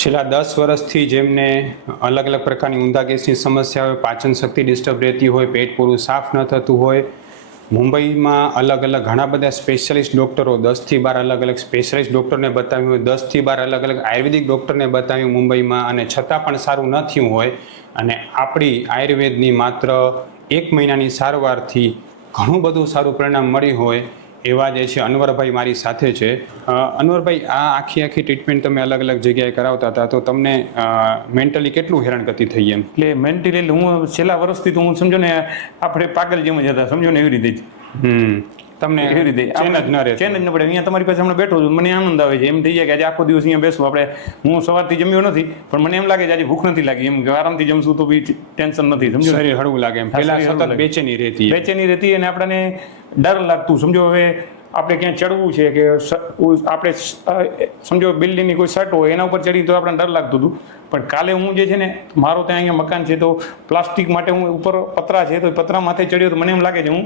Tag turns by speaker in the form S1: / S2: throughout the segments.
S1: છેલ્લા દસ વર્ષથી જેમને અલગ અલગ પ્રકારની ઊંધા ગેસની સમસ્યા હોય, પાચન શક્તિ ડિસ્ટર્બ રહેતી હોય, પેટ પૂરું સાફ ન થતું હોય, મુંબઈમાં અલગ અલગ ઘણા બધા સ્પેશિયલિસ્ટ ડૉક્ટરો દસથી બાર અલગ અલગ સ્પેશિયાલિસ્ટ ડૉક્ટરને બતાવ્યું હોય, દસથી બાર અલગ અલગ આયુર્વેદિક ડૉક્ટરને બતાવ્યું મુંબઈમાં અને છતાં પણ સારું ન થયું હોય. અને આપણી આયુર્વેદની માત્ર એક મહિનાની સારવારથી ઘણું બધું સારું પરિણામ મળ્યું હોય. એવા જે છે અનવરભાઈ મારી સાથે છે. અનવરભાઈ આ આખી આખી ટ્રીટમેન્ટ તમે અલગ અલગ જગ્યાએ કરાવતા હતા તો તમને મેન્ટલી કેટલું હેરાનગતિ થઈ એમ?
S2: એટલે મેન્ટલી હું છેલ્લા વર્ષથી તો હું સમજો ને આપણે પાગલ જેમ જ હતા સમજો ને એવી રીતે જ.
S1: હમ. તમને
S2: એવી રીતે
S1: ચેન જ ન રહે
S2: ચેન જ ન પડે. અહીંયા તમારી પાસે હમણાં બેઠો છું. મને આનંદ આવે છે. એમ થઈ જાય કે આજે આખો દિવસ અહીંયા બેસું. આપણે હું સવારથી જમ્યો નથી પણ મને એમ લાગે છે આજે ભૂખ નથી લાગી. એમ આરામથી જમશું તો બી ટેન્શન નથી. સમજો
S1: શરીર હળવું લાગે એમ.
S2: પહેલા
S1: સતત બેચેની રહેતી
S2: બેચેની રહેતી અને આપણને ડર લાગતું. સમજો હવે આપણે ક્યાં ચડવું છે કે આપણે સમજો બિલ્ડિંગની કોઈ શર્ટ હોય એના ઉપર ચડી તો આપણને ડર લાગતું હતું. પણ કાલે હું જે છે ને મારો ત્યાં અહીંયા મકાન છે તો પ્લાસ્ટિક માટે હું ઉપર પતરા છે તો પતરા માથે ચડ્યો તો મને એમ લાગે છે હું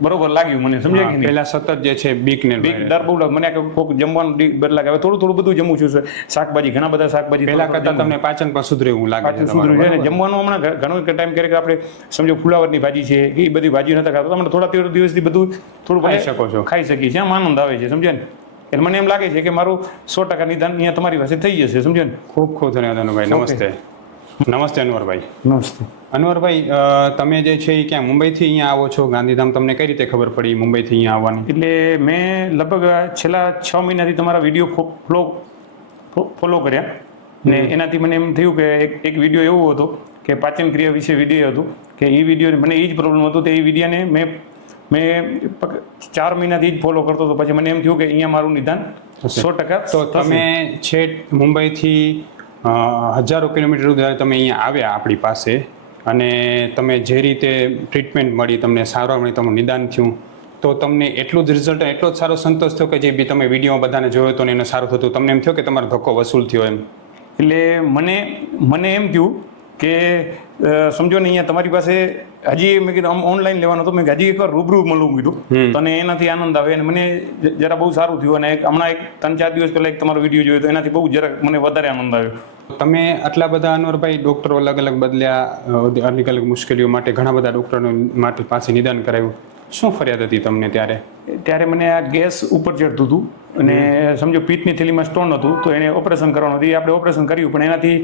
S2: બરોબર લાગ્યું મને સમજાય કે
S1: પેલા સતત જે છે બીક ને
S2: બીક ડર બહુ મને કે કોઈક જમવાનું લાગે હવે થોડું થોડું બધું જમું છું શાકભાજી ઘણા બધા શાકભાજી
S1: પેલા કરતા તમને પાચન પણ સુધરે એવું લાગે છે
S2: પાછું સુધર્યું છે જમવાનું હમણાં ઘણો ટાઈમ ક્યારેક આપણે સમજો ફુલાવરની ભાજી છે એ બધી ભાજી નતા ખાતા. તમને થોડા તેર દિવસથી બધું થોડું
S1: ખાઈ શકો છો.
S2: ખાઈ શકીએ છીએ. આમ આનંદ આવે છે સમજ્યા ને? એટલે મને એમ લાગે છે કે મારું સો ટકા નિદાન અહીંયા તમારી પાસે થઈ જશે સમજો ને?
S1: ખૂબ ખૂબ ધન્યવાદ અનુભાઈ. નમસ્તે. નમસ્તે અનવરભાઈ.
S2: નમસ્તે.
S1: અનવરભાઈ તમે જે છે એ ક્યાં? મુંબઈથી અહીંયા આવો છો? ગાંધીધામ તમને કઈ રીતે ખબર પડી મુંબઈથી અહીંયા આવવાની?
S2: એટલે મેં લગભગ છેલ્લા છ મહિનાથી તમારા વીડિયો ફોલો ફોલો કર્યા. ને એનાથી મને એમ થયું કે એક એક વીડિયો એવો હતો કે પાચન ક્રિયા વિશે વીડિયો હતો કે એ વીડિયો મને એ જ પ્રોબ્લેમ હતો. તે એ વિડીયાને મેં મેં ચાર મહિનાથી જ ફોલો કરતો હતો. પછી મને એમ થયું કે અહીંયા મારું નિદાન સો ટકા
S1: તો તમે છે મુંબઈથી હજારો કિલોમીટર સુધી તમે અહીંયા આવ્યા આપણી પાસે અને તમે જે રીતે ટ્રીટમેન્ટ મળી, તમને સારવાર મળી, તમારું નિદાન થયું, તો તમને એટલું જ રિઝલ્ટ એટલો જ સારો સંતોષ થયો કે જે બી તમે વિડીયોમાં બધાને જોયો હતો ને એને સારું થતું તમને એમ થયો કે તમારો ધક્કો વસૂલ થયો એમ.
S2: એટલે મને મને એમ થયું કે સમજો ને અહીંયા તમારી પાસે હજી મેં કીધું આમ ઓનલાઈન લેવાનો હતો. મેં હજી એકવાર રૂબરૂ મળવું કીધું. તો અને એનાથી આનંદ આવે. અને મને જરા બહુ સારું થયું. અને હમણાં એક ત્રણ ચાર દિવસ પહેલા એક તમારો વીડિયો જોયો તો એનાથી બહુ જરાક મને વધારે આનંદ આવ્યો.
S1: તમે આટલા બધા અનવરભાઈ ડોક્ટરો અલગ અલગ બદલ્યા અલગ અલગ મુશ્કેલીઓ માટે ઘણા બધા ડોક્ટરો માટે પાસે નિદાન કરાવ્યું શું ફરિયાદ હતી તમને ત્યારે?
S2: ત્યારે મને આ ગેસ ઉપર ચડતું હતું અને સમજો પીઠની થેલીમાં સ્ટોન હતું તો એને ઓપરેશન કરવાનું હતું. એ આપણે ઓપરેશન કર્યું પણ એનાથી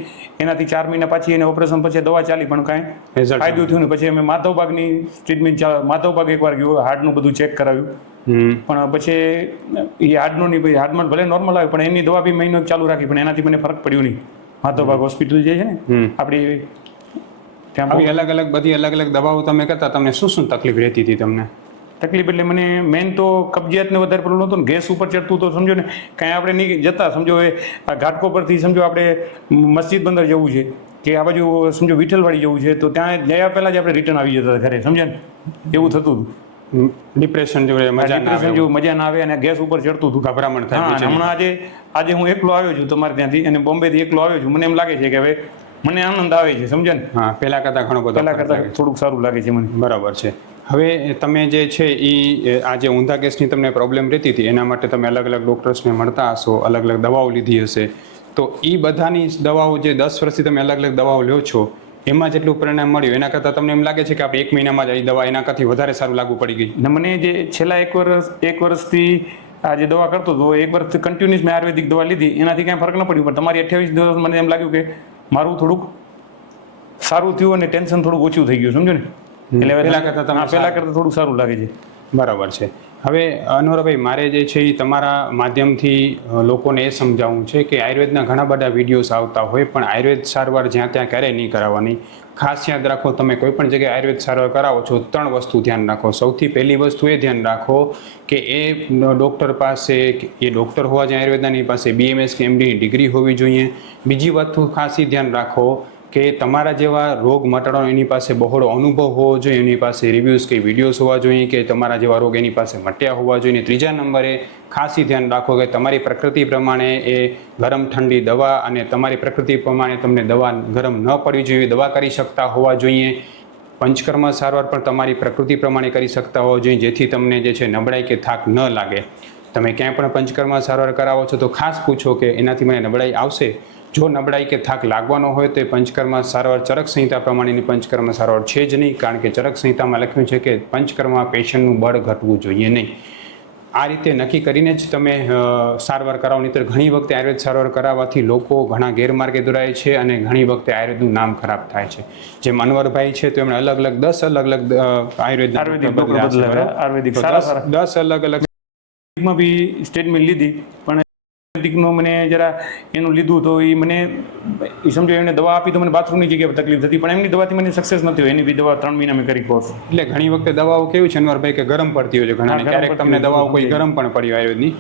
S2: એનાથી ચાર મહિના પછી એને ઓપરેશન પછી દવા ચાલી પણ કાંઈ ફાયદો થયું ને પછી અમે માધવબાગની ટ્રીટમેન્ટ માધવબાગ એકવાર ગયું હાર્ટનું બધું ચેક કરાવ્યું. પણ પછી એ હાર્ડનું નહીં પછી હાર્ડમાં ભલે નોર્મલ આવે પણ એની દવા બી મહિનો ચાલુ રાખી પણ એનાથી મને ફરક પડ્યો નહીં. માધવબાગ હોસ્પિટલ જે છે ને આપણી ત્યાં
S1: આવી અલગ અલગ બધી અલગ અલગ દવાઓ તમે કરતા તમને શું શું તકલીફ રહેતી હતી તમને?
S2: તકલીફ એટલે મને મેઇન તો કબજિયાતને વધારે પ્રોબ્લેમ હતો ને ગેસ ઉપર ચડતું તો સમજો ને કાંઈ આપણે નહીં જતા સમજો એ આ ઘાટકો પરથી સમજો આપણે મસ્જિદ બંદર જવું છે કે આ બાજુ સમજો વિઠ્ઠલવાડી જવું છે તો ત્યાં ગયા પહેલાં જ આપણે રિટર્ન આવી જતા ઘરે સમજે ને? એવું થતું હતું.
S1: ડિપ્રેશન જોડે મજા ના
S2: ડિપ્રેશન જેવું મજા ના આવે અને ગેસ ઉપર ચડતું હતું.
S1: ગભરામણ થાય.
S2: હમણાં આજે આજે હું એકલો આવ્યો છું તમારે ત્યાંથી અને બોમ્બેથી એકલો આવ્યો છું. મને એમ લાગે છે કે હવે મને આનંદ આવે છે સમજે ને?
S1: હા પહેલા કરતા ઘણો બધો
S2: પહેલા કરતાં થોડુંક સારું લાગે છે મને.
S1: બરાબર છે. હવે તમે જે છે એ આ જે ઊંધા ગેસની તમને પ્રોબ્લેમ રહેતી હતી એના માટે તમે અલગ અલગ ડૉક્ટર્સને મળતા હશો અલગ અલગ દવાઓ લીધી હશે. તો એ બધાની દવાઓ જે દસ વર્ષથી તમે અલગ અલગ દવાઓ લ્યો છો એમાં જેટલું પરિણામ મળ્યું એના કરતાં તમને એમ લાગે છે કે આપણે એક મહિનામાં જ એ દવા એના કરતાં વધારે સારું લાગુ પડી ગઈ.
S2: અને મને જે છેલ્લા એક વર્ષ એક વર્ષથી આ જે દવા કરતો હતો એક વર્ષ કન્ટિન્યુઅસ મેં આયુર્વેદિક દવા લીધી એનાથી કાંઈ ફરક ન પડ્યું પણ તમારી અઠ્યાવીસ દિવસ મને એમ લાગ્યું કે મારું થોડુંક સારું થયું અને ટેન્શન થોડુંક ઓછું થઈ ગયું સમજો ને? એટલે
S1: પહેલા કરતાં
S2: પહેલા કરતાં થોડુંક સારું લાગે છે.
S1: બરાબર છે. હવે અનવરભાઈ, મારે જે છે એ તમારા માધ્યમથી લોકોને એ સમજાવવું છે કે આયુર્વેદના ઘણા બધા વિડીયોઝ આવતા હોય, પણ આયુર્વેદ સારવાર જ્યાં ત્યાં ક્યારેય નહીં કરાવવાની. ખાસ યાદ રાખો, તમે કોઈ પણ જગ્યાએ આયુર્વેદ સારવાર કરાવો છો, ત્રણ વસ્તુ ધ્યાન રાખો. સૌથી પહેલી વસ્તુ એ ધ્યાન રાખો કે એ ડૉક્ટર પાસે, એ ડૉક્ટર હોવા જોઈએ આયુર્વેદાની પાસે બીએમએસ કે એમડીની ડિગ્રી હોવી જોઈએ. બીજી વસ્તુ ખાસ ધ્યાન રાખો કે તમારા જેવા રોગ મટાડવાનો એની પાસે બહોળો અનુભવ હોવો જોઈએ, એની પાસે રિવ્યૂઝ કે વિડીયોઝ હોવા જોઈએ કે તમારા જેવા રોગ એની પાસે મટ્યા હોવા જોઈએ. ત્રીજા નંબરે ખાસી ધ્યાન રાખો કે તમારી પ્રકૃતિ પ્રમાણે એ ગરમ ઠંડી દવા અને તમારી પ્રકૃતિ પ્રમાણે તમને દવા ગરમ ન પડવી જોઈએ, દવા કરી શકતા હોવા જોઈએ. પંચકર્મ સારવાર પણ તમારી પ્રકૃતિ પ્રમાણે કરી શકતા હોવા જોઈએ, જેથી તમને જે છે નબળાઈ કે થાક ન લાગે. તમે ક્યાંય પણ પંચકર્મ સારવાર કરાવો છો તો ખાસ પૂછો કે એનાથી મને નબળાઈ આવશે? જો નબળાઈ કે થાક લાગવાનો હોય તો એ પંચકર્મ સારવાર ચરક સંહિતા પ્રમાણેની પંચકર્મ સારવાર છે જ નહીં કારણ કે ચરક સંહિતામાં લખ્યું છે કે પંચકર્મમાં પેશન્ટનું બળ ઘટવું જોઈએ નહીં. આ રીતે નક્કી કરીને જ તમે સારવાર કરાવો. નહીંતર ઘણી વખતે આયુર્વેદ સારવાર કરાવવાથી લોકો ઘણા ગેરમાર્ગે દોરાય છે અને ઘણી વખતે આયુર્વેદનું નામ ખરાબ થાય છે. જેમ અનવરભાઈ છે તો એમણે અલગ અલગ દસ અલગ અલગ આયુર્વેદ
S2: આયુર્વેદિક
S1: દસ- અલગ અલગ
S2: બી સ્ટેટમેન્ટ લીધી પણ આયુર્વેદિકનું મને જરા એનું લીધું તો એ મને એ સમજો એમને દવા આપી તો મને બાથરૂમની જગ્યાએ તકલીફ થતી પણ એમની દવાથી મને સક્સેસ નથી હોય. એની બી દવા ત્રણ મહિના મેં કરી કોર્સ
S1: એટલે ઘણી વખતે દવાઓ કેવી છે અનવરભાઈ કે ગરમ પડતી હોય છે
S2: ઘણા
S1: ક્યારેક તમને દવાઓ કોઈ ગરમ પણ પડી આયુર્વેદની